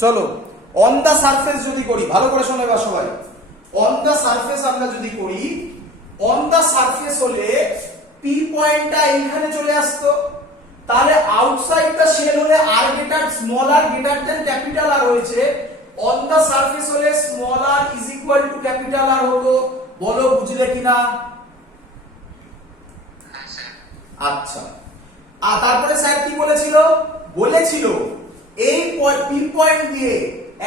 চলো on the surface যদি করি, ভালো করে শোনো এবার সবাই। অন দা সারফেস আমরা যদি করি, অন দা সারফেস হলে পি পয়েন্টটা এইখানে চলে আসতো, তাহলে আউটসাইড দা শেল হলে R greater small R greater than capital R হয়েছে, অন দা সারফেস হলে small R is equal to capital R হতো। বলো বুঝলে কিনা? আচ্ছা, আর তারপরে স্যার কি বলেছিল? বলেছিল এই পি পয়েন্ট দিয়ে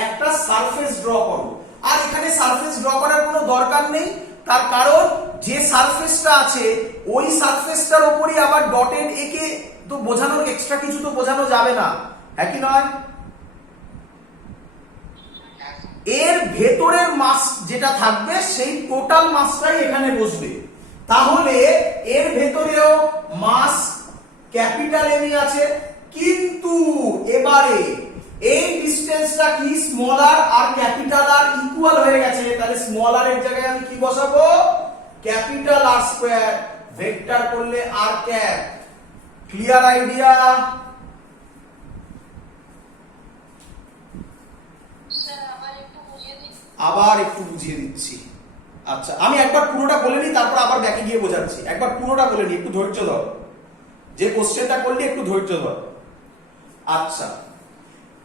একটা সারফেস ড্র করো। আর এখানে সারফেস ড্র করার কোনো দরকার নেই, তার কারণ যে সারফেসটা আছে ওই সারফেসটার উপরই আবার ডটেড একে তো বোঝানোর এক্সট্রা কিছু তো বোঝানো যাবে না, হ্যাঁ কি নয়? এর ভেতরের মাস যেটা থাকবে সেই টোটাল মাসটাই এখানে বসবে। তাহলে এর ভেতরেও মাস ক্যাপিটাল এম আছে, কিন্তু এবারে এই ডিসটেন্সটা কি স্মল আর ক্যাপিটাল আর ইকুয়াল হয়ে গেছে, তাহলে স্মল আর এর জায়গায় আমি কি বসাবো? ক্যাপিটাল আর স্কয়ার, ভেক্টর করলে আর ক্যাপ। Clear idea? আবার একটু বুঝিয়ে দিচ্ছি। আচ্ছা, আমি একবার পুরোটা বলে নিই, তারপর আবার ব্যাকে গিয়ে বোঝাচ্ছি। একবার পুরোটা বলে নিই, একটু ধৈর্য ধর। যে কোশ্চেনটা করলি একটু ধৈর্য ধর। আচ্ছা,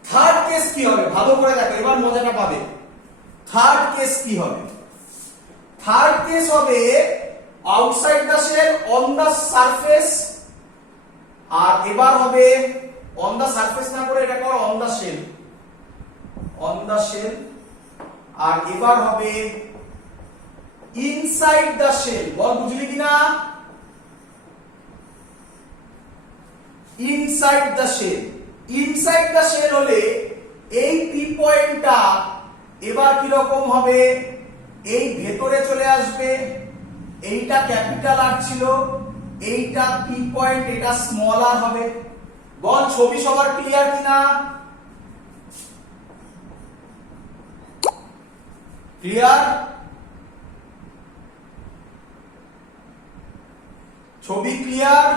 থার্ড কেস কি হবে? ভালো করে দেখো, এবার মজাটা পাবে। থার্ড কেস কি হবে? থার্ড কেস হবে outside the shell on the surface, আর এবার হবে অন দা সারফেস না করে এটা করো on the shell, on the shell, আর এবার হবে ইনসাইড দা শেল। বল বুঝলি কিনা? Inside the shell. Inside the shell হলে এই পি পয়েন্টটা এবার কি রকম হবে? এই ভেতরে চলে আসবে, এইটা ক্যাপিটাল আর ছিল, এইটা পি পয়েন্ট, এটা স্মল আর হবে। বল ছবি সবার ক্লিয়ার কিনা? ক্লিয়ার? ছবি ক্লিয়ার?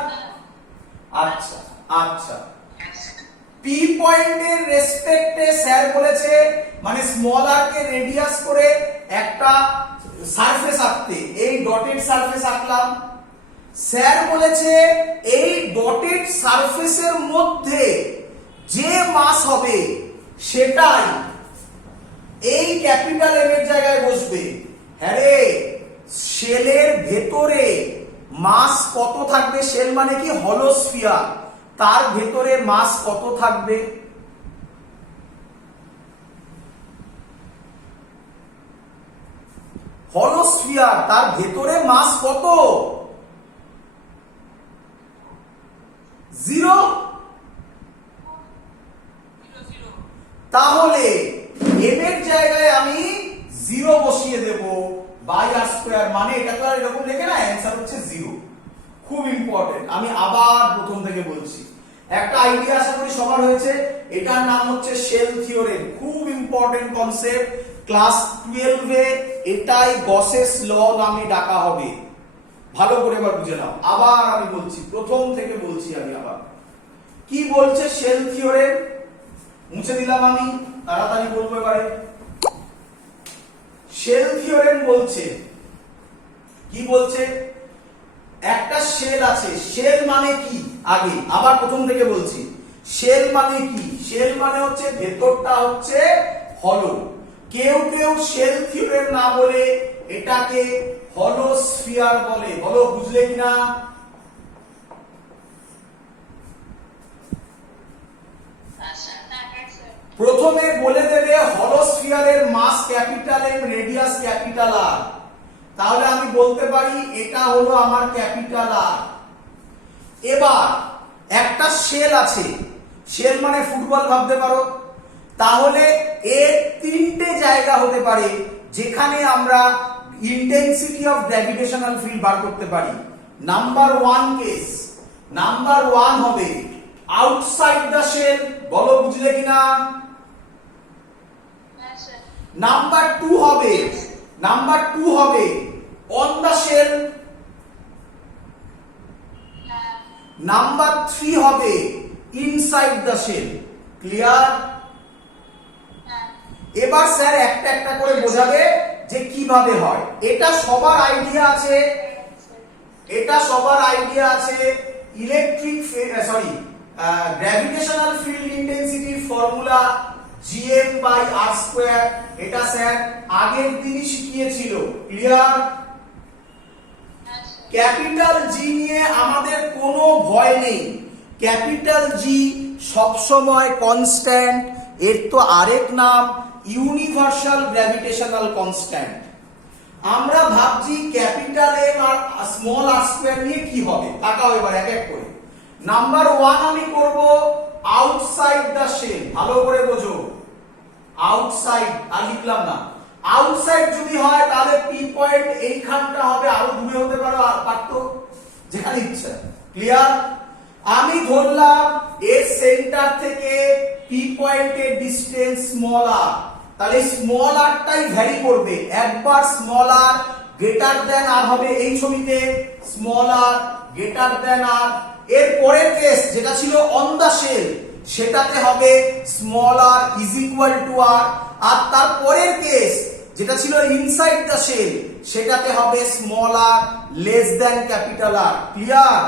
আচ্ছা আচ্ছা, পি পয়েন্টের রেসপেক্টে স্যার বলেছে মানে স্মল আর কে রেডিয়াস করে একটা সারফেস আঁকতে, এই ডটেড সারফেস আঁকলাম। স্যার বলেছে এই ডটেড সারফেসের মধ্যে যে মাস হবে সেটাই এই ক্যাপিটাল এম এর জায়গায় বসবে। হ্যাঁ রে, শেলের ভেতরে মাস কত থাকবে? শেল মানে কি? হলো স্ফিয়ার, তার ভেতরে মাস কত থাকবে? হলো স্ফিয়ার, তার ভেতরে মাস কত? 0। তাহলে এম এর জায়গায় আমি 0 বসিয়ে দেব বাই আর স্কয়ার, মানে এটা তো আর এরকম লেখে না, অ্যানসার হচ্ছে 0। খুব ইম্পর্টেন্ট, আমি আবার প্রথম থেকে বলছি। একটা আইডিয়া আশা করি সবার হয়েছে। এটার নাম হচ্ছে শেল থিওরেম। খুব ইম্পর্টেন্ট কনসেপ্ট, ক্লাস 12 এ এটাই গসেস ল নামে ডাকা হবে। ভালো করে এবার বুঝে নাও। আবার আমি বলছি, প্রথম থেকে বলছি আমি আবার। কি বলছে শেল থিওরেম? মুছে দিলাম আমি, তাড়াতাড়ি বলবো এবারে। শেল থিওরেম বলছে, কি বলছে? একটা শেল আছে, শেল মানে কি? আগে আবার প্রথম থেকে বলছি, শেল মানে কি? শেল মানে হচ্ছে ভেতরটা হচ্ছে হলো। কেউ কেউ শেল থিওরেম না বলে এটাকে হলো স্ফিয়ার বলে। বলো বুঝলে কিনা? প্রথমে বলে দেবে হলো স্ফিয়ারের mass capital M, radius capital R. তাহলে আমি বলতে পারি এটা হলো আমার ক্যাপিটাল আর। এবার একটা শেল আছে, শেল মানে ফুটবল ভাবতে পারো। তাহলে এর তিনটে জায়গা হতে পারে যেখানে আমরা ইন্টেন্সিটি অফ গ্র্যাভিটেশনাল ফিল্ড বার করতে পারি। নাম্বার 1 কেস, নাম্বার 1 হবে আউটসাইড দা শেল। বলো বুঝলে কিনা? নাম্বার 2 হবে, নাম্বার 2 হবে অন দা শেল। নাম্বার 3 হবে ইনসাইড দা শেল। ক্লিয়ার? এবার স্যার একটা একটা করে বোঝাবে যে কিভাবে হয়। এটা সবার আইডিয়া আছে, এটা সবার আইডিয়া আছে ইলেকট্রিক সরি গ্র্যাভিটেশনাল ফিল্ড ইন্টেন্সিটির ফর্মুলা gm/r²। এটা স্যার আগের দিনই শিখিয়েছিল। ক্লিয়ার? ক্যাপিটাল জি নিয়ে আমাদের কোনো ভয় নেই। ক্যাপিটাল জি সবসময় কনস্ট্যান্ট, এর তো আরেক নাম ইউনিভার্সাল গ্র্যাভিটেশনাল কনস্ট্যান্ট। আমরা ভাবছি ক্যাপিটাল এম আর স্মল আর স্কয়ার নিয়ে কি হবে, তাকাও এবার এক এক করে। নাম্বার 1 আমি করব আউটসাইড দ্য শেল। ভালো করে বোঝো, আউটসাইড আর লিখলাম না। আউটসাইড যদি হয় তাহলে পি পয়েন্ট এইখানটা হবে, আরো দূরে হতে পারতো, যেখানে ইচ্ছা। ক্লিয়ার? আমি ধরলাম এর সেন্টার থেকে পি পয়েন্টের ডিসটেন্স স্মল আর, তাহলে স্মল আরটাই ভ্যারি করবে। একবার স্মল আর গ্রেটার দেন আর হবে এই ছবিতে, স্মল আর গ্রেটার দেন আর। এর পরের কেস যেটা ছিল অন দা শেল, সেটাতে হবে small R is equal to R. আর তার পরের কেস যেটা ছিল ইনসাইড দা শেল, সেটাতে হবে small R less than capital R. Clear?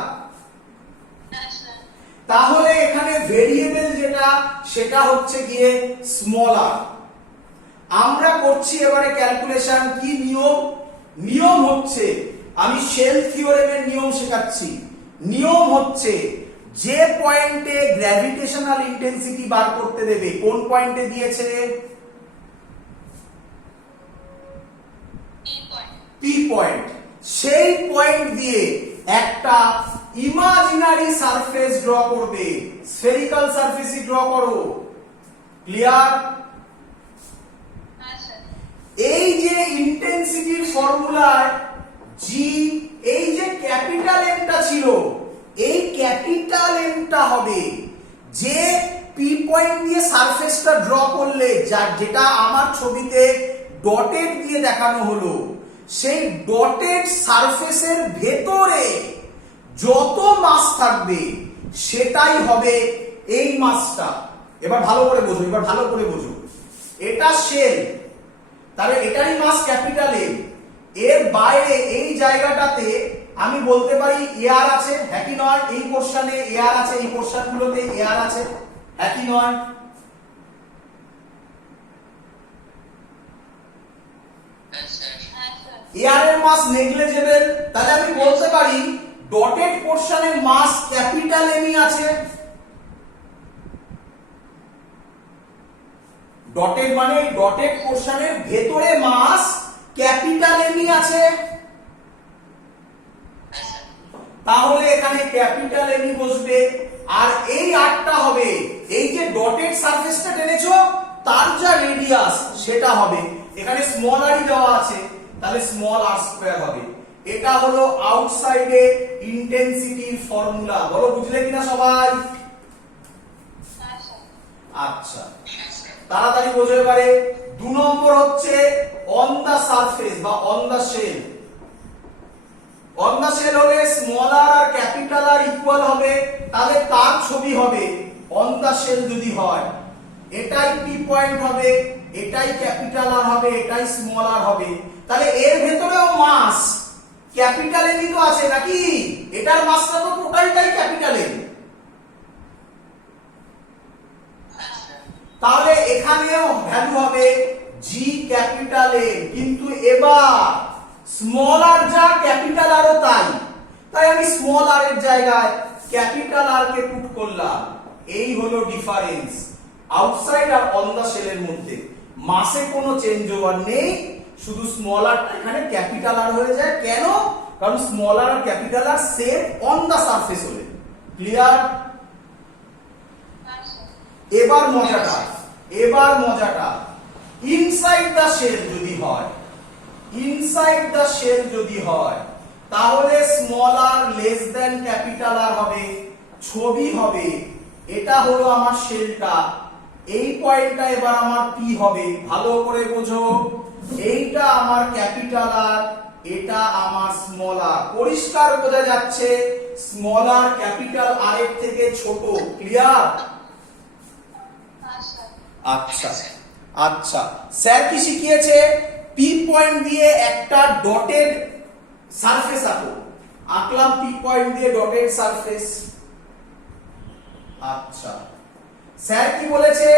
তাহলে এখানে ভেরিয়েবল যেটা সেটা হচ্ছে গিয়ে স্মল আর। আমরা করছি এবারে ক্যালকুলেশন। কি নিয়ম? নিয়ম হচ্ছে, আমি শেল থিওরেমের নিয়ম শেখাচ্ছি। নিয়ম হচ্ছে যে পয়েন্টে গ্র্যাভিটেশনাল ইন্টেন্সিটি বার করতে দেবে, কোন পয়েন্টে দিয়েছে? P point. সেই পয়েন্ট দিয়ে একটা ইমাজিনারি সারফেস ড্র করবে। স্ফেরিক্যাল সারফেসই ড্র করো। ক্লিয়ার? এই যে ইন্টেন্সিটির ফর্মুলায় জি, এই যে ক্যাপিটাল এমটা ছিল, এই ক্যাপিটাল এমটা হবে যে পি পয়েন্ট দিয়ে সারফেসটা ড্র করলে, যেটা আমার ছবিতে ডটেড দিয়ে দেখানো হলো, সেই ডটেড সারফেসের ভেতরে যত মাস থাকবে সেটাই হবে এই মাসটা। এবার ভালো করে বোঝো, এবার ভালো করে বোঝো। এটা শেল, তাহলে এটারই মাস ক্যাপিটাল এম। এর বাইরে এই জায়গাটাতে আমি বলতে পারি এয়ার আছে, হ্যাঁ কি নয়? এই পোরশনে এয়ার আছে, এই পোরশনগুলোতে এয়ার আছে, হ্যাঁ কি নয়? এয়ারের মাস নেগলিজেবল, তাহলে আমি বলতে পারি ডটেড পোরশনের মাস ক্যাপিটাল এমই আছে। ডটেড মানে ডটেড পোরশনের ভেতরে মাস ক্যাপিটাল এমই আছে। তাহলে এখানে ক্যাপিটাল এমই বসবে। আর এই আরটা হবে এই যে ডটেড সারফেসটা টেনেছো তার যা রেডিয়াস সেটা হবে। এখানে স্মল আরই দেওয়া আছে, তাহলে স্মল আর স্কয়ার হবে। এটা হলো আউটসাইডে ইন্টেন্সিটির ফর্মুলা। বলো বুঝলে কিনা সবাই? আচ্ছা, তাড়াতাড়ি বোঝো এবারে। 2 নম্বর হচ্ছে অন দা সারফেস বা on the shell. On the shell হলে স্মল আর আর ক্যাপিটাল আর ইকুয়াল হবে, তাহলে তার ছবি হবে অন দা শেল যদি হয়। এটাই পি পয়েন্ট হবে, এটাই ক্যাপিটাল আর হবে, এটাই স্মল আর হবে। তাহলে এর ভেতরেও মাস ক্যাপিটাল এমই তো আছে নাকি? এটার মাসটা তো টোটালটাই ক্যাপিটাল এম। তাহলে এখানেও ভ্যালু হবে জি ক্যাপিটাল এম। কিন্তু এবার স্মল আর যা ক্যাপিটাল আরও তাই, তাই আমি স্মল আর এর জায়গায় ক্যাপিটাল আর কে পুট করলাম। এই হলো ডিফারেন্স আউটসাইড আর অন দা শেলের মধ্যে। মাসে কোনো চেঞ্জ ওভার নেই, শুধু স্মল আরটা এখানে ক্যাপিটাল আর হয়ে যায়। কেন? কারণ স্মল আর আর capital R same on the surface হলে। ক্লিয়ার? এবার মজাটা, এবার মজাটা। ইনসাইড দা শেল যদি হয়, ইনসাইড দা শেল যদি হয়, তাহলে small R less than capital আর হবে। ছবি হবে এটা হলো আমার শেলটা, এই পয়েন্টটা এবার আমার পি হবে। ভালো করে বোঝো, এইটা আমার ক্যাপিটাল আর, এটা আমার স্মল আর। পরিষ্কার বোঝা যাচ্ছে স্মল আর ক্যাপিটাল আর এর থেকে ছোট। ক্লিয়ার? আচ্ছা, আচ্ছা, স্যার কি শিখিয়েছে? পি পয়েন্ট দিয়ে একটা ডটেড সারফেস আঁকো। আঁকলাম পি পয়েন্ট দিয়ে ডটেড সারফেস। আচ্ছা, স্যার কি বলেছে?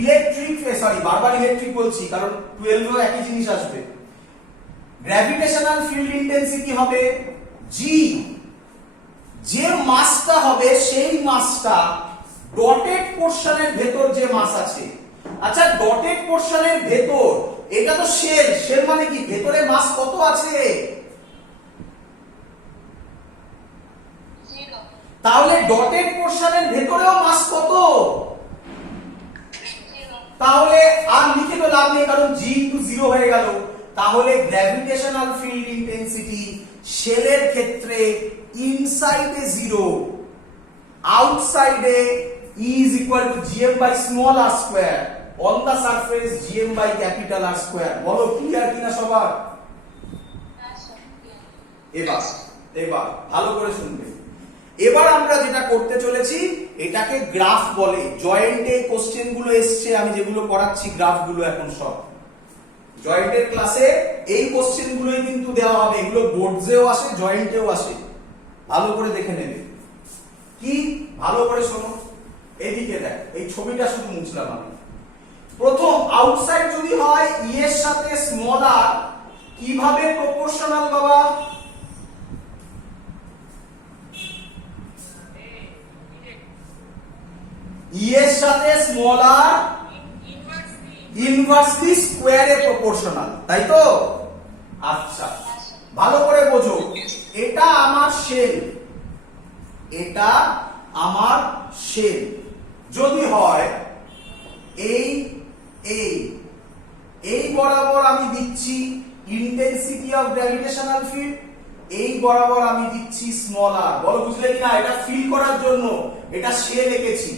ইলেকট্রিক, সরি বারবার ইলেকট্রিক বলছি কারণ 12 এও একই জিনিস আসবে। গ্র্যাভিটেশনাল ফিল্ড ইন্টেন্সিটি হবে জি, যে মাসটা হবে সেই মাসটা ডটেড পোরশনের ভেতর যে মাস আছে। আচ্ছা, ডটেড পোরশনের ভেতর, এটা তো শেল, শেল মানে কি? ভেতরে মাস কত আছে? তাহলে ডটেড পোরশনের ভেতরেও মাস কত? তাহলে আর লিখে তো লাভ নেই কারণ জি ইনটু 0 হয়ে গেল। তাহলে গ্র্যাভিটেশনাল ফিল্ড ইন্টেন্সিটি শেলের ক্ষেত্রে ইনসাইডে 0, আউটসাইডে E is equal to gm by small r square on the surface gm by capital R square। বলো ক্লিয়ার কিনা সবার? এবার এবার ভালো করে শুনবে। এবার আমরা যেটা করতে চলেছি এটাকে গ্রাফ বলে। জয়েন্টে কোশ্চেন গুলো এসছে, আমি যেগুলো করাচ্ছি গ্রাফ গুলো এখন সব জয়েন্টের ক্লাসে এই কোশ্চেন গুলোই কিন্তু দেওয়া হবে। এগুলো বোর্ডসেও আসে, জয়েন্টেও আসে, ভালো করে দেখে নেবে। কি ভালো করে শোনো, এদিকে দেখ, এই ছবিটা শুধু মুছলাম আমি। প্রথম আউটসাইড যদি হয় ই এর সাথে স্মল আর, কিভাবে প্রপোর্শনাল বাবা? ই এর সাথে স্মল আর ইনভার্সলি স্কয়ারে প্রপোর্শনাল, তাই তো? আচ্ছা, ভালো করে বোঝো, এটা আমার শেল, এটা আমার শেল। যদি হয় এই এই এই বরাবর আমি দিচ্ছি ইন্টেন্সিটি অফ গ্র্যাভিটেশনাল ফিল্ড, এই বরাবর আমি দিচ্ছি স্মল আর। বলো বুঝলে কিনা? এটা ফিল করার জন্য এটা শেল এঁকেছি।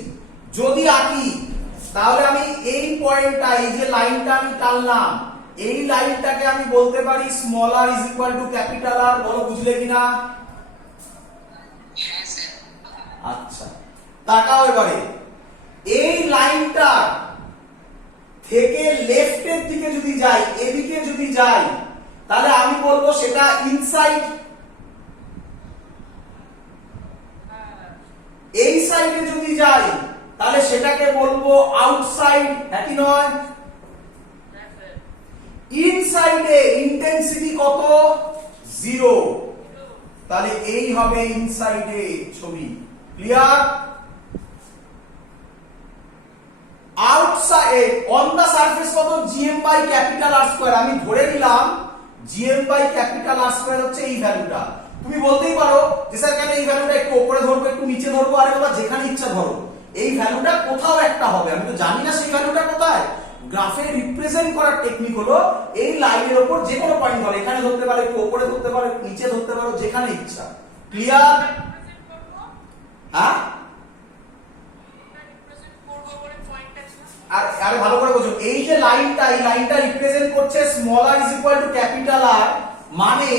যদি আঁকি তাহলে আমি এই পয়েন্টটা, এই যে লাইনটা আমি টানলাম, এই লাইনটাকে আমি বলতে পারি small R is equal to capital R. বলো বুঝলে কিনা? আচ্ছা, তাকাও এবারে, এই লাইনটা থেকে লেফটের দিকে যদি যাই, এদিকে যদি যাই, তাহলে আমি বলবো সেটা ইনসাইড। এই সাইডে যদি যাই তাহলে সেটাকে বলবো আউটসাইড, একই নয়? ইনসাইডে ইন্টেন্সিটি কত? 0, তাহলে এই হবে ইনসাইডে ছবি। Clear? Outside on the surface কত? gm by capital R square. আমি ধরে নিলাম gm by capital R square হচ্ছে এই ভ্যালুটা। তুমি বলতেই পারো যে স্যার কেন এই ভ্যালুটা একটু উপরে ধরবো, একটু নিচে ধরবো? আরে বাবা, যেখানে ইচ্ছা ধরো, এই ভ্যালুটা কোথাও একটা হবে। আমি তো জানি না সেই ভ্যালুটা কোথায়। গ্রাফে রিপ্রেজেন্ট করার টেকনিক হলো এই লাইনের উপর যে কোনো পয়েন্ট ধরো, এখানে ধরতে পারো, একটু উপরে ধরতে পারো, নিচে ধরতে পারো, যেখানে ইচ্ছা। ক্লিয়ার? হ্যাঁ, আরে ভালো করে বোঝো, এই যে লাইনটা, এই লাইনটা রিপ্রেজেন্ট করছে small R is equal to capital R, মানে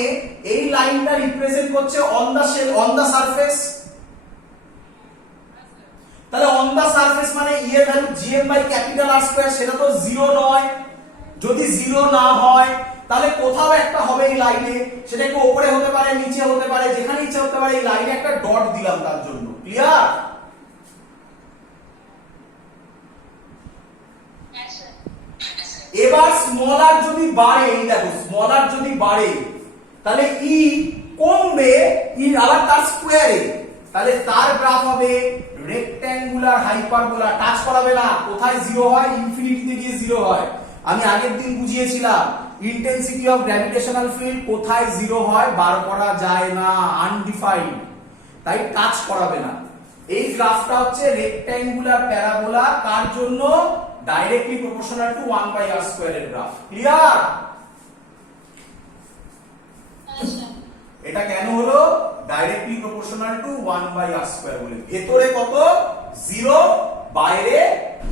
এই লাইনটা রিপ্রেজেন্ট করছে on the shell, on the surface. তাহলে অন দা সারফেস মানে ই এর value gm by capital R square, সেটা তো 0 নয়। যদি 0 না হয় তাহলে কোথাও একটা হবে এই লাইনে, সেটা একটু উপরে হতে পারে, নিচে হতে পারে, যেখানে ইচ্ছা হতে পারে। এই লাইনে একটা ডট দিলাম তার জন্য। ক্লিয়ার? এবার স্মল আর যদি বাড়ে, এই দেখো স্মল আর যদি বাড়ে তাহলে ই কমবে, ই আবার তার স্কয়ারে, তাহলে তার গ্রাফ হবে রেক্ট্যাঙ্গুলার হাইপারবোলা। টাচ করাবে না। কোথায় 0 হয়? ইনফিনিটিতে গিয়ে 0 হয়। আমি আগের দিন বুঝিয়েছিলাম ইন্টেন্সিটি অফ গ্র্যাভিটেশনাল ফিল্ড কোথায় 0 হয় বার করা যায় না, আনডিফাইন্ড, তাই টাচ করাবে না। এই গ্রাফটা হচ্ছে রেক্ট্যাঙ্গুলার প্যারাবোলা, কার জন্য? Directly proportional to 1 by r square এর গ্রাফ। ক্লিয়ার? এটা কেন হলো? Directly proportional to 1 by r square বলে। ভেতরে কত? 0, বাইরে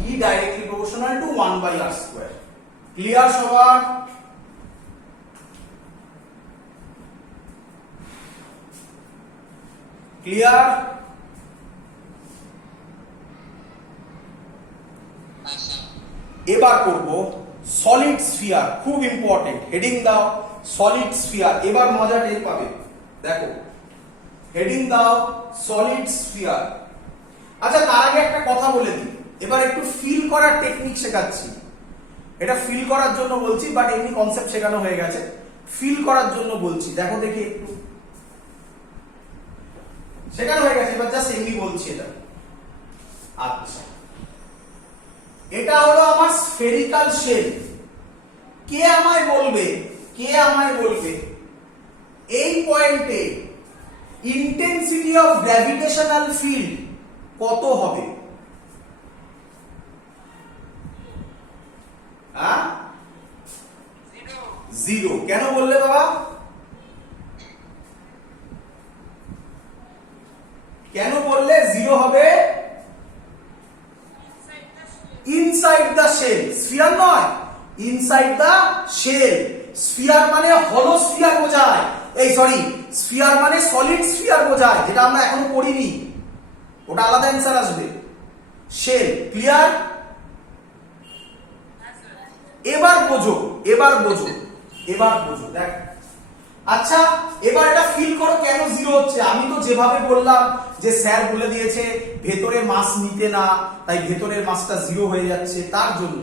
ই directly proportional to 1 by r square. Clear সবার? ক্লিয়ার? এবার করব সলিড স্ফিয়ার, খুব ইম্পর্টেন্ট। হেডিং দাও সলিড স্ফিয়ার, এবার মজা টের পাবে। দেখো হেডিং দাও সলিড স্ফিয়ার। আচ্ছা তার আগে একটা কথা বলে দিই, এবার একটু ফিল করার টেকনিক শেখাচ্ছি। এটা ফিল করার জন্য বলছি, বাট এমনি কনসেপ্ট শেখানো হয়ে গেছে, ফিল করার জন্য বলছি। দেখো দেখি একটু শেখানো হয়ে গেছে, এবার জাস্ট এমনি বলছি এটা। আচ্ছা এটা হলো আমার স্ফেরিক্যাল শেল। কে আমায় বলবে এই পয়েন্টে ইন্টেন্সিটি অফ গ্র্যাভিটেশনাল ফিল্ড কত হবে? জিরো। কেন বললে বাবা? কেন বললে জিরো হবে? ইনসাইড দ্য শেল, স্ফিয়ার নয়, ইনসাইড দ্য শেল। স্ফিয়ার মানে হলো স্ফিয়ার বোঝায়, এই সরি, স্ফিয়ার মানে সলিড স্ফিয়ার বোঝায়, যেটা আমরা এখনো পড়িনি, ওটা আলাদা অ্যান্সার আসবে। Shell clear? এবার বোঝো দেখ। আচ্ছা এবার এটা ফিল করো কেন জিরো হচ্ছে। আমি তো যেভাবে বললাম যে স্যার বলে দিয়েছে ভেতরে মাস নিতে না, তাই ভেতরের মাসটা জিরো হয়ে যাচ্ছে, তার জন্য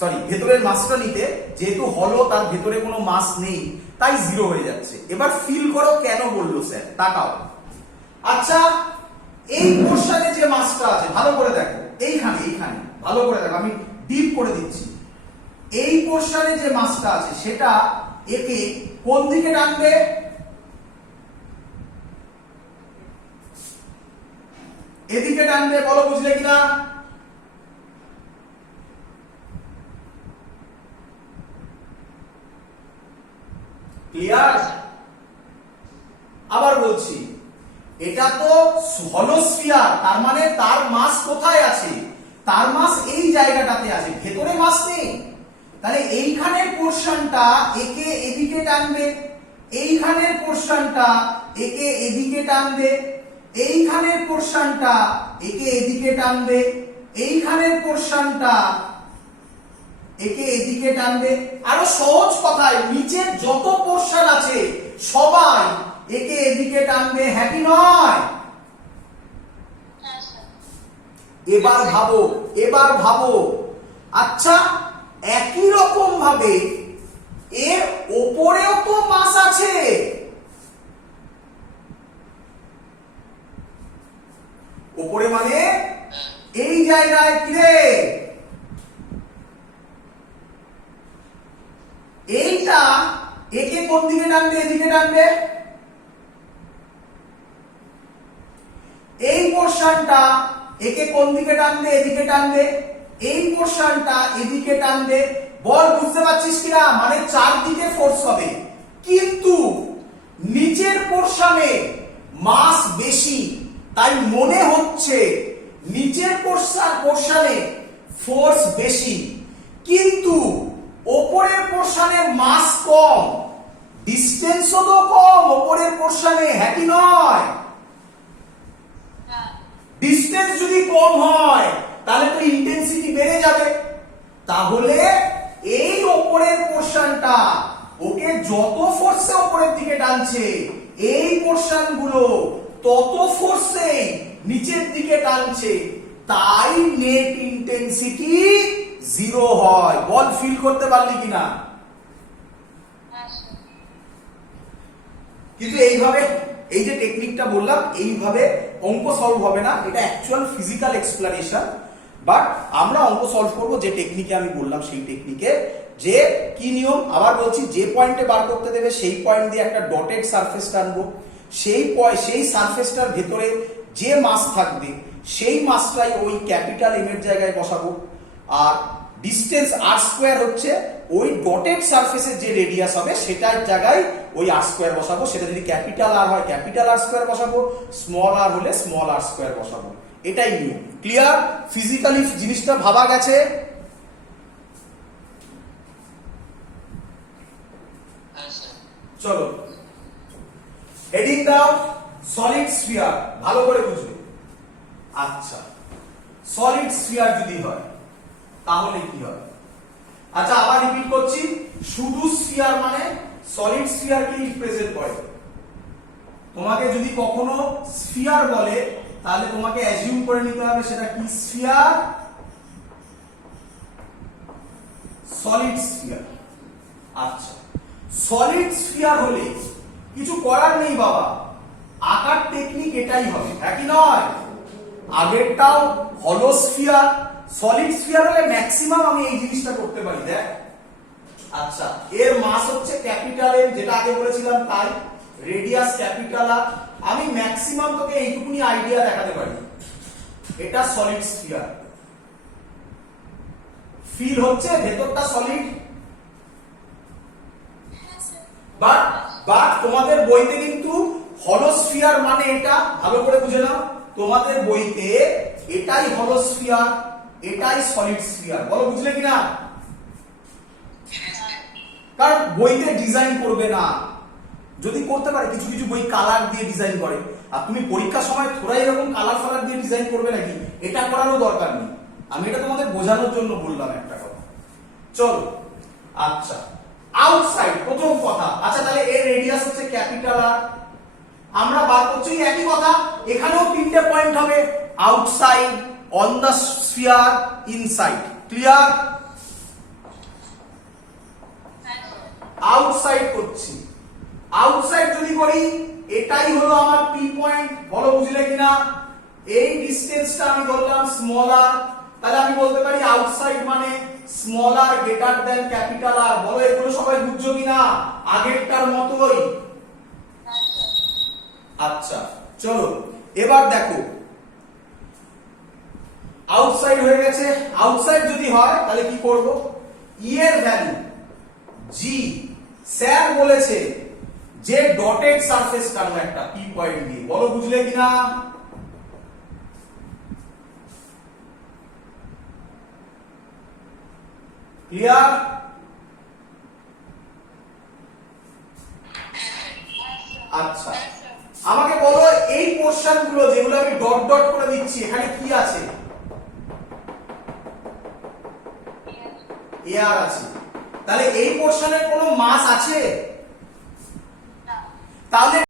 সরি ভেতরের মাসটা নিতে, যেহেতু হলো তার ভেতরে কোনো মাস নেই তাই জিরো হয়ে যাচ্ছে। এবার ফিল করো কেন বললো স্যার, তাকাও। আচ্ছা এই পোরশনে যে মাসটা আছে ভালো করে দেখো, এইখানে ভালো করে দেখো, আমি ডিপ করে দিচ্ছি। এই পোরশনে যে মাসটা আছে সেটা একে কোন দিকে টানবে? এদিকে টানবে, বলো বুঝলে কিনা? ক্লিয়ার? আবার বলছি, এটা তো হলো স্ফিয়ার, তার মানে তার মাস কোথায় আছে? তার মাস এই জায়গাটাতে আছে, ভেতরে মাস নেই। তাহলে এইখানের পোরশনটা একে এদিকে টানবে, এইখানের পোরশনটা একে এদিকে টানবে, এইখানের পোরশনটা একে এদিকে টানবে, এইখানের পোরশনটা একে এদিকে টানবে। আরো সহজ কথায় নিচের যত পোরশন আছে সবাই একে এদিকে টানবে। হ্যাপি নয়? এবার ভাবো আচ্ছা একই রকম ভাবে এর ওপরেও তো মাস আছে, ওপরে মানে এই জায়গায়, কিরে এইটা একে কোন দিকে টানবে? এদিকে টানবে। এই পোরশনটা একে কোন দিকে টানবে? এদিকে টানবে। এই পোরশনটা এদিকে টানবে। বল বুঝতে পারছিস কিনা? মানে চারদিকে ফোর্স হবে, কিন্তু নিচের পোরশনে মাস বেশি, তাই মনে হচ্ছে নিচের পোরশনে ফোর্স বেশি, কিন্তু ওপরের পোরশনে মাস কম, ডিসটেন্সও তো কম ওপরের পোরশনে। হ্যাঁ নয়? ডিসটেন্স যদি কম হয় তাহলে তো ইন্টেন্সিটি বেড়ে যাবে। তাহলে এই ওপরের পোরশনটা ওকে যত ফোর্সে ওপরের দিকে টানছে, এই পোরশন গুলো তত ফোর্সে নিচের দিকে টানছে, তাই নেট ইন্টেন্সিটি জিরো হয়। বল ফিল করতে পারলি কিনা? কিন্তু এইভাবে, এই যে টেকনিকটা বললাম, এইভাবে অঙ্ক সলভ হবে না, এটা অ্যাকচুয়াল ফিজিক্যাল এক্সপ্লানেশন। বাট আমরা অঙ্ক সলভ করব যে টেকনিকে আমি বললাম, সেই টেকনিকে। যে কি নিয়ম আবার বলছি, যে পয়েন্টে বার করতে দেবে সেই পয়েন্ট দিয়ে একটা ডটেড সারফেস টানবো, সেই সারফেসটার ভেতরে যে মাস থাকবে সেই মাসটাই ওই ক্যাপিটাল এম এর জায়গায় বসাবো, আর ডিসটেন্স আর স্কোয়ার হচ্ছে ওই ডটেড সারফেসের যে রেডিয়াস হবে সেটার জায়গায় ওই আর স্কোয়ার বসাবো। সেটা যদি ক্যাপিটাল আর হয় ক্যাপিটাল আর স্কোয়ার বসাবো, স্মল আর হলে স্মল আর স্কোয়ার বসাবো। এটাই নিয়ম। ক্লিয়ার? ফিজিক্যালি জিনিসটা ভাবা গেছে? চলো হেডিং দাও সলিড স্ফিয়ার, ভালো করে বুঝবে। আচ্ছা সলিড স্ফিয়ার যদি হয় তাহলে কি হয়? আচ্ছা আবার রিপিট করছি, শুধু স্ফিয়ার মানে সলিড স্ফিয়ারকে রিপ্রেজেন্ট করে। তোমাকে যদি কখনো স্ফিয়ার বলে তাহলে তোমাকে অ্যাজিউম করে নিতে হবে সেটা কি, স্ফিয়ার, সলিড স্ফিয়ার। আচ্ছা সলিড স্ফিয়ার হলে কিছু করার নেই বাবা, আকার টেকনিক এটাই হবে, একই নয়। আগেরটাও হলো স্ফিয়ার, সলিড স্ফিয়ার হলে ম্যাক্সিমাম আমি এই জিনিসটা করতে পারি, দেখ। আচ্ছা এর মাস হচ্ছে ক্যাপিটাল এম, যেটা আগে বলেছিলাম তাই, রেডিয়াস ক্যাপিটাল আর, আমি ম্যাক্সিমাম তোকে এইটুকুনি আইডিয়া দেখাতে পারি। এটা সলিড স্ফিয়ার, ফিল হচ্ছে ভেতরটা সলিড। বাট তোমাদের বইতে কিন্তু হলো স্ফিয়ার মানে এটা, ভালো করে বুঝে নাও, তোমাদের বইতে এটাই হলো স্ফিয়ার, এটাই সলিড স্ফিয়ার। বলো বুঝলে কিনা? কারণ বইতে ডিজাইন করবে না, যদি করতে পারে কিছু কিছু বই কালার দিয়ে ডিজাইন করে, আর তুমি পরীক্ষার সময় থোড়া এরকম কালার ফালার দিয়ে ডিজাইন করবে নাকি, এটা করারও দরকার নেই। আমি এটা তোমাদের বোঝানোর জন্য বললাম একটা কথা। চলো আচ্ছা আউটসাইড প্রথম কথা। আচ্ছা তাহলে এর রেডিয়াস হচ্ছে ক্যাপিটাল আর, আমরা বার করছি একই কথা, এখানেও তিনটে পয়েন্ট হবে, outside, on the sphere, inside. Clear? Outside করছি, আউটসাইড যদি করি এটাই হলো আমার পি পয়েন্ট। বলো বুঝলে কিনা? এই ডিসটেন্সটা আমি ধরলাম স্মল আর, তাহলে আমি বলতে পারি আউটসাইড মানে small R greater than capital R. বলো এগুলো সবাই বুঝছো কিনা আগেরটার মতোই? আচ্ছা চলো এবার দেখো, আউটসাইড হয়ে গেছে। আউটসাইড যদি হয় তাহলে কি করব, ই এর ভ্যালু জি, স্যার বলেছে যে ডটেড সারফেস টানো একটা পি পয়েন্ট দিয়ে। বলো বুঝলে কিনা? ক্লিয়ার? আচ্ছা আমাকে বলো এই পোরশন গুলো যেগুলো আমি ডট ডট করে দিচ্ছি এখানে কি আছে? এয়ার আছে। তাহলে এই পোরশনের কোনো মাস আছে? তাহলে